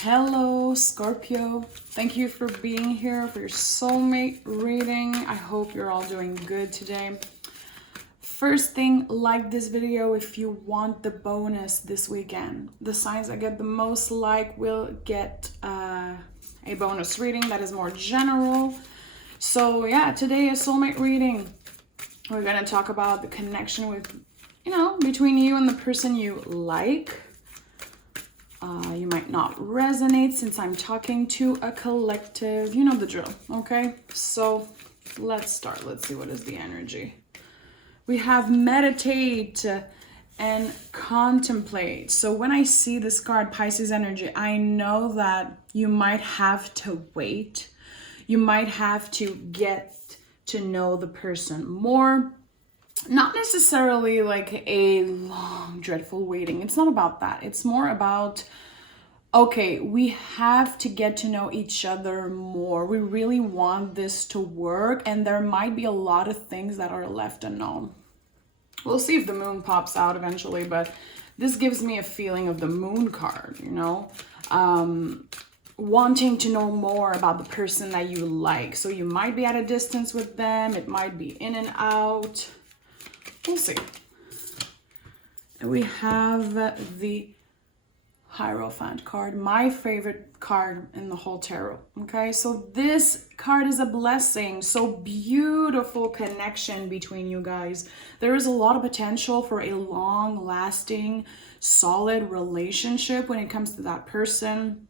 Hello, Scorpio. Thank you for being here for your soulmate reading. I hope you're all doing good today. First thing, like this video if you want the bonus this weekend. The signs that get the most like will get a bonus reading that is more general. So yeah, today is soulmate reading. We're going to talk about the connection with, between you and the person you like. You might not resonate since I'm talking to a collective. You know the drill, okay? So let's start. Let's see what is the energy. We have meditate and contemplate. So when I see this card, Pisces energy, I know that you might have to wait. You might have to get to know the person more. Not necessarily like a long, dreadful waiting. It's not about that. It's more about, okay, we have to get to know each other more. We really want this to work, and there might be a lot of things that are left unknown. We'll see if the moon pops out eventually, but this gives me a feeling of the moon card, wanting to know more about the person that you like. So you might be at a distance with them. It might be in and out. We'll see. And we have the Hierophant card, my favorite card in the whole tarot. Okay, so this card is a blessing. So beautiful connection between you guys. There is a lot of potential for a long-lasting, solid relationship when it comes to that person.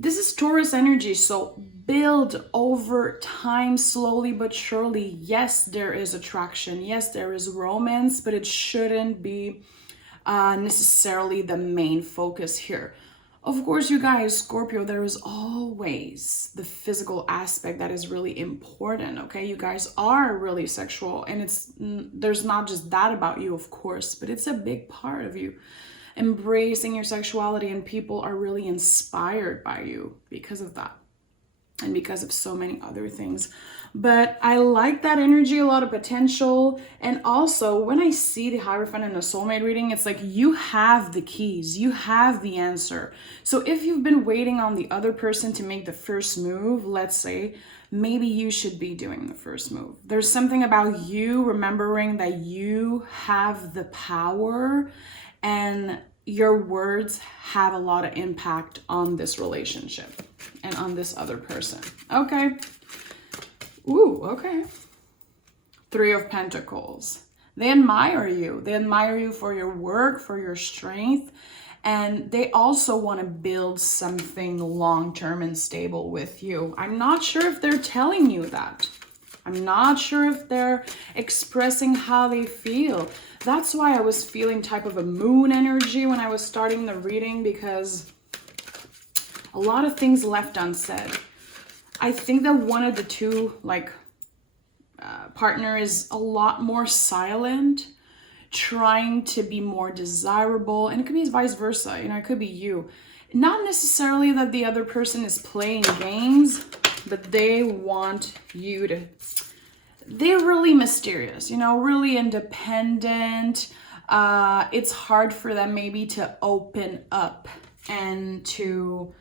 This is Taurus energy, so build over time, slowly but surely. Yes, there is attraction. Yes, there is romance, but it shouldn't be necessarily the main focus here. Of course, you guys, Scorpio, there is always the physical aspect that is really important, okay? You guys are really sexual, and there's not just that about you, of course, but it's a big part of you. Embracing your sexuality, and people are really inspired by you because of that and because of so many other things. But I like that energy, a lot of potential. And also when I see the Hierophant in a soulmate reading, it's like you have the keys, you have the answer. So if you've been waiting on the other person to make the first move, let's say, maybe you should be doing the first move. There's something about you remembering that you have the power, and your words have a lot of impact on this relationship and on this other person. Okay. Ooh, okay. Three of Pentacles. They admire you. They admire you for your work, for your strength, and they also want to build something long-term and stable with you. I'm not sure if they're telling you that. I'm not sure if they're expressing how they feel. That's why I was feeling type of a moon energy when I was starting the reading, because a lot of things left unsaid. I think that one of the two, partner is a lot more silent, trying to be more desirable, and it could be vice versa. It could be you. Not necessarily that the other person is playing games, but they want you to... They're really mysterious, really independent. It's hard for them maybe to open up and to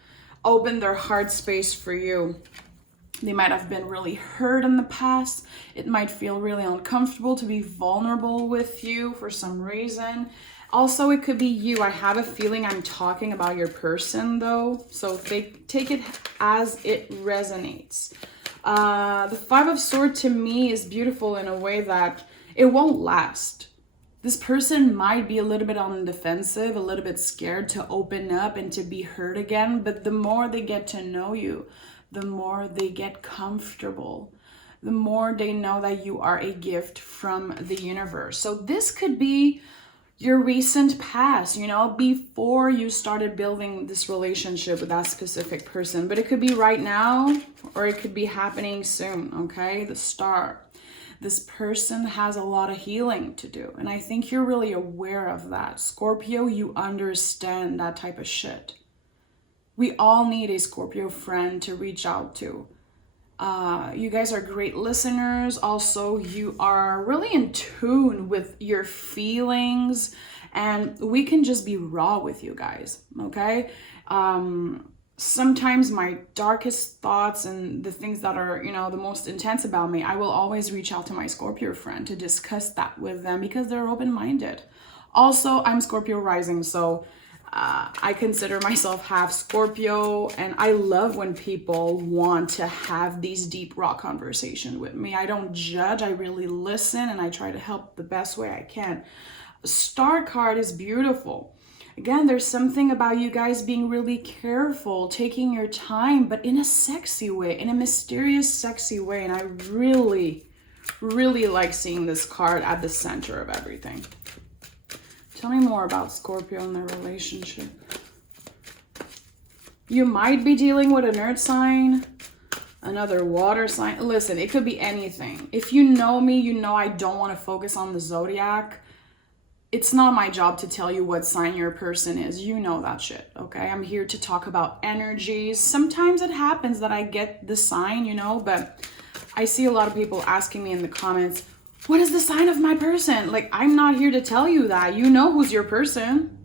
open their heart space for you. They might have been really hurt in the past. It might feel really uncomfortable to be vulnerable with you for some reason. Also, it could be you. I have a feeling I'm talking about your person though, so take it as it resonates. The Five of Swords to me is beautiful in a way that it won't last. This person might be a little bit on the defensive, a little bit scared to open up and to be hurt again, but the more they get to know you, the more they get comfortable, the more they know that you are a gift from the universe. So this could be your recent past, before you started building this relationship with that specific person. But it could be right now, or it could be happening soon, okay? The Star. This person has a lot of healing to do, and I think you're really aware of that. Scorpio, you understand that type of shit. We all need a Scorpio friend to reach out to. You guys are great listeners. Also, you are really in tune with your feelings and we can just be raw with you guys, okay? Sometimes my darkest thoughts and the things that are, you know, the most intense about me, I will always reach out to my Scorpio friend to discuss that with them because they're open-minded. Also, I'm Scorpio rising, so I consider myself half Scorpio, and I love when people want to have these deep, raw conversations with me. I don't judge, I really listen, and I try to help the best way I can. Star card is beautiful. Again, there's something about you guys being really careful, taking your time, but in a sexy way, in a mysterious, sexy way. And I really, really like seeing this card at the center of everything. Tell me more about Scorpio and their relationship. You might be dealing with an earth sign, another water sign. Listen, it could be anything. If you know me, you know I don't want to focus on the zodiac. It's not my job to tell you what sign your person is. You know that shit, okay? I'm here to talk about energies. Sometimes it happens that I get the sign, you know, but I see a lot of people asking me in the comments, what is the sign of my person? Like, I'm not here to tell you that. You know who's your person.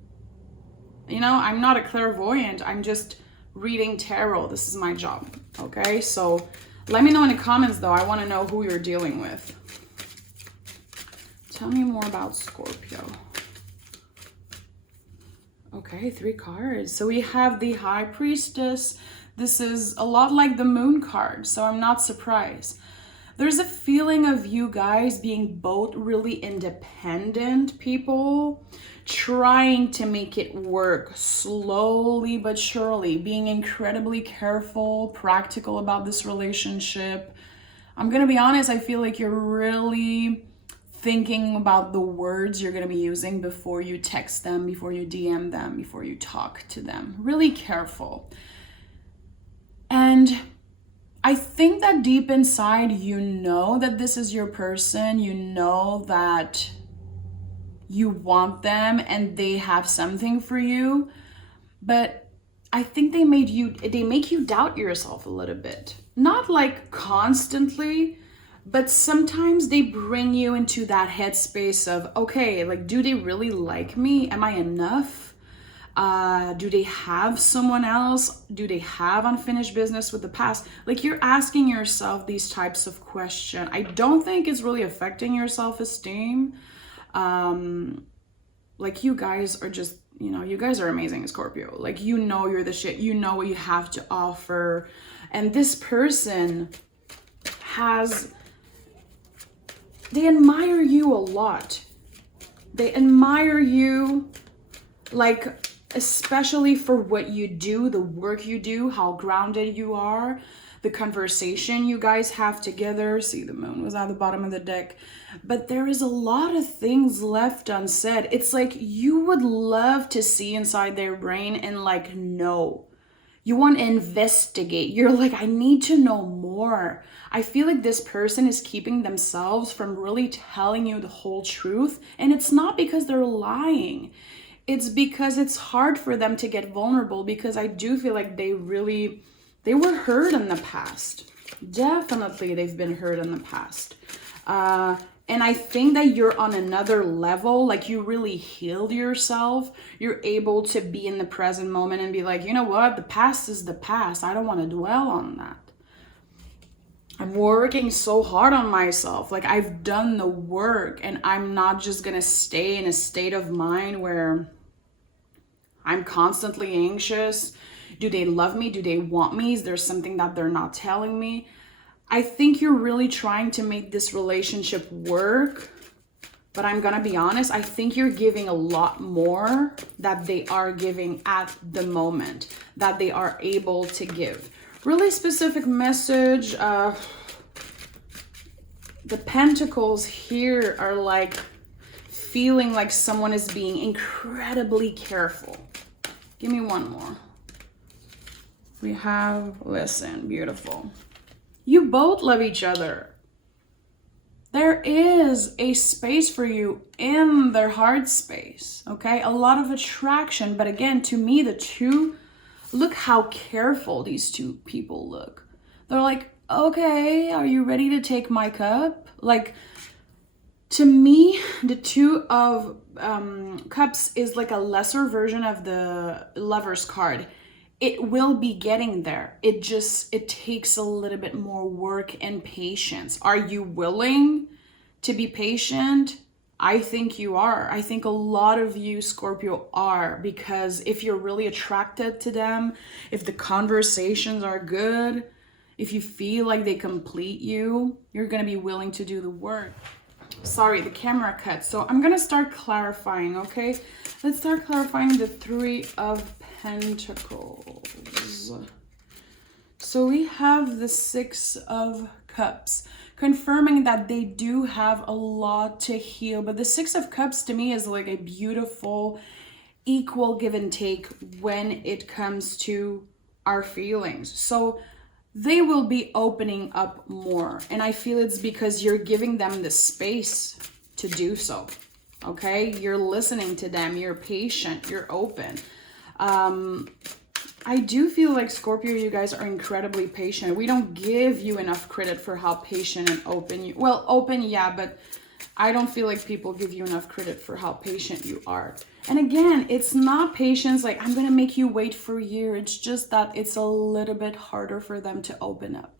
You know, I'm not a clairvoyant. I'm just reading tarot. This is my job, okay? So let me know in the comments, though. I want to know who you're dealing with. Tell me more about Scorpio. Okay, 3 cards. So we have the High Priestess. This is a lot like the Moon card, so I'm not surprised. There's a feeling of you guys being both really independent people, trying to make it work slowly but surely, being incredibly careful, practical about this relationship. I'm gonna be honest, I feel like you're really thinking about the words you're going to be using before you text them, before you DM them, before you talk to them. Really careful. And I think that deep inside, you know that this is your person. You know that you want them and they have something for you. But I think they make you doubt yourself a little bit. Not like constantly, but sometimes they bring you into that headspace of, okay, like, do they really like me? Am I enough? Do they have someone else? Do they have unfinished business with the past? Like, you're asking yourself these types of questions. I don't think it's really affecting your self-esteem. Like, you guys are just, you know, you guys are amazing, Scorpio. Like, you know you're the shit. You know what you have to offer. And this person they admire you a lot. They admire you, like, especially for what you do, the work you do, how grounded you are, the conversation you guys have together. See, the moon was at the bottom of the deck. But there is a lot of things left unsaid. It's like you would love to see inside their brain and, like, know. You want to investigate. You're like, I need to know more. I feel like this person is keeping themselves from really telling you the whole truth. And it's not because they're lying. It's because it's hard for them to get vulnerable, because I do feel like they were hurt in the past. Definitely they've been hurt in the past. And I think that you're on another level, like you really healed yourself. You're able to be in the present moment and be like, you know what? The past is the past. I don't want to dwell on that. I'm working so hard on myself. Like, I've done the work, and I'm not just going to stay in a state of mind where I'm constantly anxious. Do they love me? Do they want me? Is there something that they're not telling me? I think you're really trying to make this relationship work, but I'm gonna be honest, I think you're giving a lot more that they are giving at the moment, that they are able to give. Really specific message. The Pentacles here are like feeling like someone is being incredibly careful. Give me one more. We have, listen, beautiful. You both love each other. There is a space for you in their heart space, okay? A lot of attraction, but again, to me, the two, look how careful these two people look. They're like, okay, are you ready to take my cup? Like, To me, the Two of Cups is like a lesser version of the Lover's card. It will be getting there. It takes a little bit more work and patience. Are you willing to be patient? I think you are. I think a lot of you, Scorpio, are, because if you're really attracted to them, if the conversations are good, if you feel like they complete you, you're going to be willing to do the work. Sorry, the camera cut. So I'm going to start clarifying, okay? Let's start clarifying the Three of Pentacles. So we have the Six of Cups, confirming that they do have a lot to heal. But the Six of Cups to me is like a beautiful, equal give and take when it comes to our feelings. So they will be opening up more. And I feel it's because you're giving them the space to do so. Okay? You're listening to them. You're patient. You're open. I do feel like, Scorpio, you guys are incredibly patient. We don't give you enough credit for how patient and open you... Well, open, yeah, but I don't feel like people give you enough credit for how patient you are. And again, it's not patience like, I'm going to make you wait for a year. It's just that it's a little bit harder for them to open up.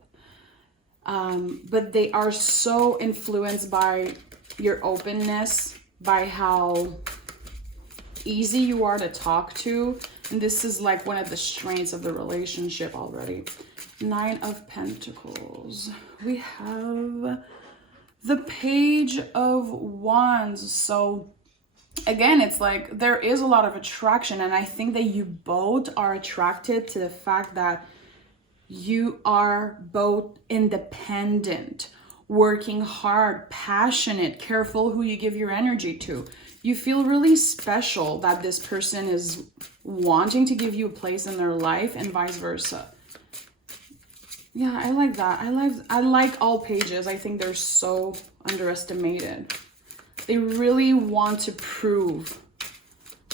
But they are so influenced by your openness, by how easy you are to talk to. And this is like one of the strengths of the relationship already. Nine of Pentacles. We have the Page of Wands. So again, it's like there is a lot of attraction, and I think that you both are attracted to the fact that you are both independent, working hard, passionate, careful who you give your energy to. You feel really special that this person is wanting to give you a place in their life, and vice versa. Yeah, I like that. I like all pages. I think they're so underestimated. They really want to prove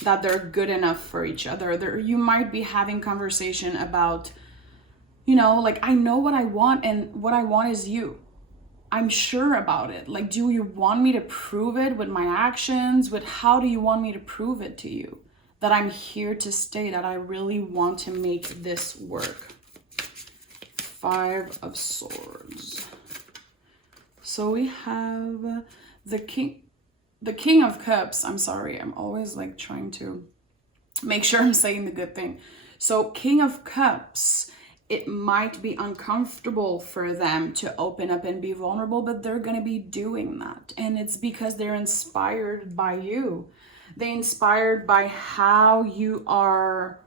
that they're good enough for each other. You might be having conversation about, you know, like, I know what I want, and what I want is you. I'm sure about it. Like, do you want me to prove it with my actions? How do you want me to prove it to you? That I'm here to stay, that I really want to make this work. Five of Swords. So we have the King of Cups. I'm sorry, I'm always like trying to make sure I'm saying the good thing. So King of Cups, it might be uncomfortable for them to open up and be vulnerable, but they're going to be doing that. And it's because they're inspired by you. They're inspired by how you are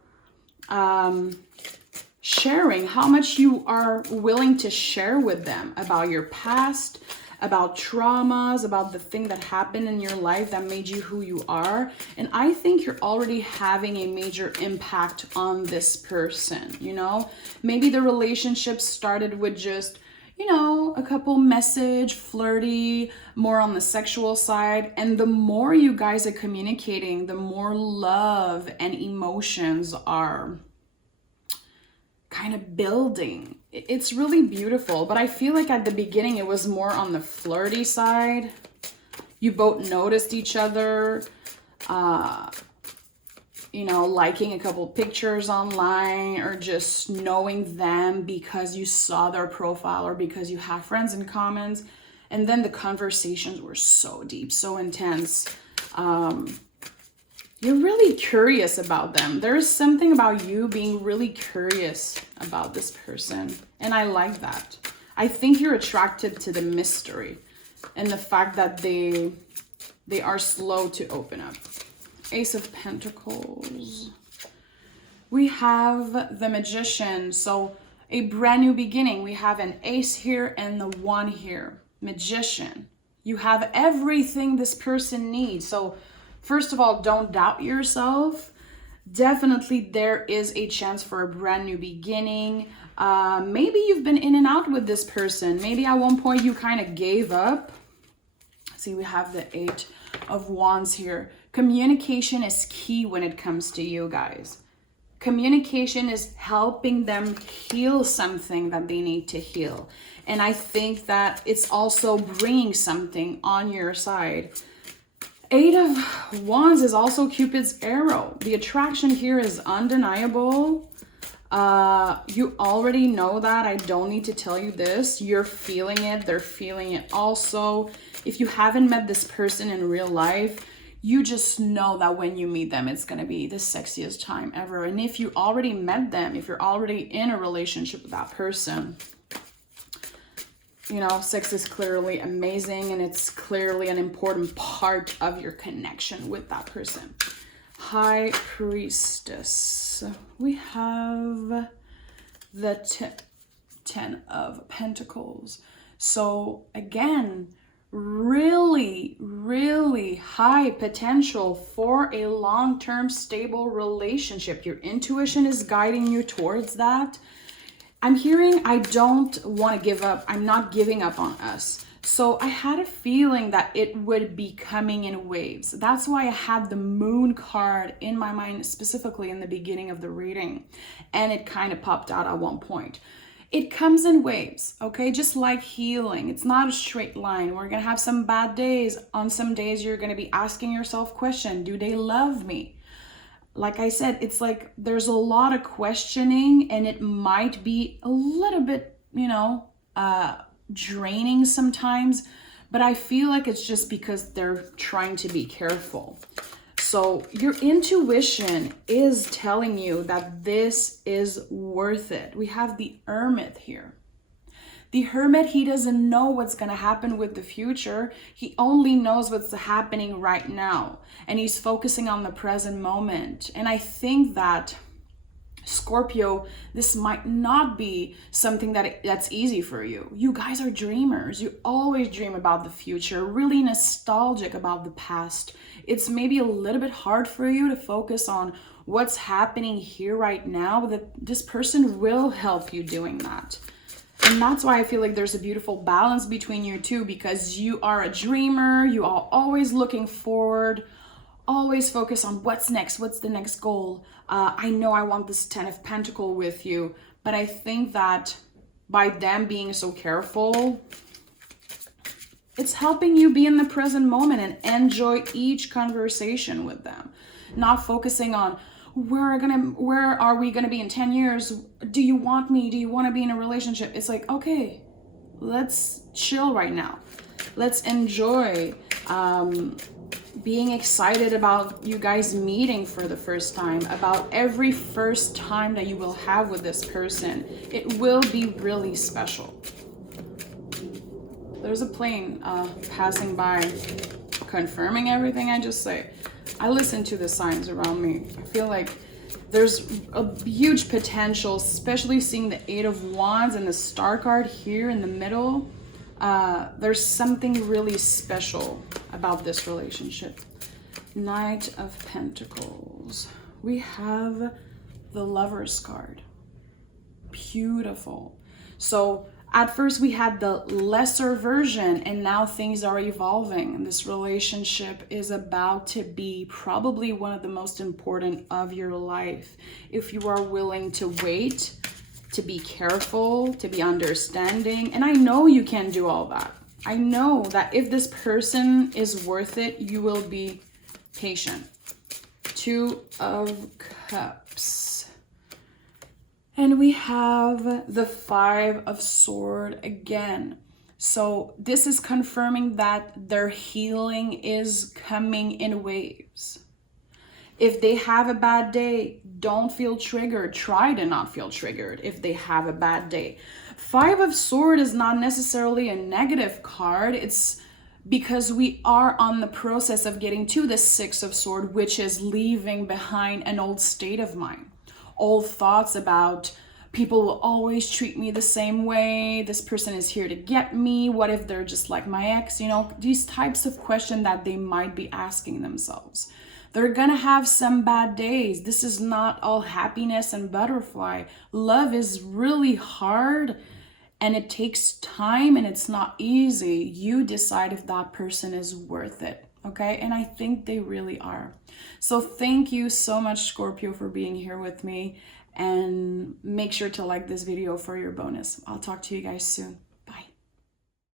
sharing, how much you are willing to share with them about your past, about traumas, about the thing that happened in your life that made you who you are. And I think you're already having a major impact on this person, you know? Maybe the relationship started with just, you know, a couple message, flirty, more on the sexual side. And the more you guys are communicating, the more love and emotions are kind of building. It's really beautiful, but I feel like at the beginning it was more on the flirty side. You both noticed each other, you know, liking a couple pictures online, or just knowing them because you saw their profile or because you have friends in common. And then the conversations were so deep, so intense. You're really curious about them. There's something about you being really curious about this person. And I like that. I think you're attracted to the mystery and the fact that they are slow to open up. Ace of Pentacles. We have the Magician. So a brand new beginning. We have an ace here and the one here. Magician. You have everything this person needs. So first of all, don't doubt yourself. Definitely there is a chance for a brand new beginning. Maybe you've been in and out with this person. Maybe at one point you kind of gave up. See, we have the Eight of Wands here. Communication is key when it comes to you guys. Communication is helping them heal something that they need to heal. And I think that it's also bringing something on your side. 8 of Wands is also Cupid's arrow. The attraction here is undeniable. You already know that. I don't need to tell you this. You're feeling it. They're feeling it also. If you haven't met this person in real life, you just know that when you meet them, it's going to be the sexiest time ever. And if you already met them, if you're already in a relationship with that person, you know, sex is clearly amazing and it's clearly an important part of your connection with that person. High Priestess. We have the 10 of Pentacles. So again, really, really high potential for a long-term stable relationship. Your intuition is guiding you towards that. I'm hearing, I don't want to give up. I'm not giving up on us. So I had a feeling that it would be coming in waves. That's why I had the Moon card in my mind, specifically in the beginning of the reading. And it kind of popped out at one point. It comes in waves, okay? Just like healing. It's not a straight line. We're going to have some bad days. On some days, you're going to be asking yourself question, do they love me? Like I said, it's like there's a lot of questioning and it might be a little bit, you know, draining sometimes. But I feel like it's just because they're trying to be careful. So your intuition is telling you that this is worth it. We have the Hermit here. The Hermit, he doesn't know what's going to happen with the future. He only knows what's happening right now. And he's focusing on the present moment. And I think that Scorpio, this might not be something that's easy for you. You guys are dreamers. You always dream about the future, really nostalgic about the past. It's maybe a little bit hard for you to focus on what's happening here right now, but this person will help you doing that. And that's why I feel like there's a beautiful balance between you two, because you are a dreamer. You are always looking forward, always focus on what's next, what's the next goal. I know I want this 10 of Pentacles with you, but I think that by them being so careful, it's helping you be in the present moment and enjoy each conversation with them. Not focusing on where are we gonna be in 10 years? Do you want me? Do you want to be in a relationship? It's like, okay, let's chill right now. Let's enjoy being excited about you guys meeting for the first time, about every first time that you will have with this person. It will be really special. There's a plane passing by, confirming everything I just say. I listen to the signs around me. I feel like there's a huge potential, especially seeing the 8 of Wands and the Star card here in the middle. There's something really special about this relationship. Knight of Pentacles. We have the Lovers card. Beautiful. So at first we had the lesser version, and now things are evolving. This relationship is about to be probably one of the most important of your life. If you are willing to wait, to be careful, to be understanding. And I know you can do all that. I know that if this person is worth it, you will be patient. 2 of Cups. And we have the 5 of Swords again. So this is confirming that their healing is coming in waves. If they have a bad day, don't feel triggered. Try to not feel triggered if they have a bad day. 5 of Swords is not necessarily a negative card. It's because we are on the process of getting to the 6 of Swords, which is leaving behind an old state of mind. Old thoughts about people will always treat me the same way. This person is here to get me. What if they're just like my ex? You know, these types of questions that they might be asking themselves. They're gonna have some bad days. This is not all happiness and butterfly. Love is really hard and it takes time and it's not easy. You decide if that person is worth it. okay? And I think they really are. So thank you so much, Scorpio, for being here with me. And make sure to like this video for your bonus. I'll talk to you guys soon.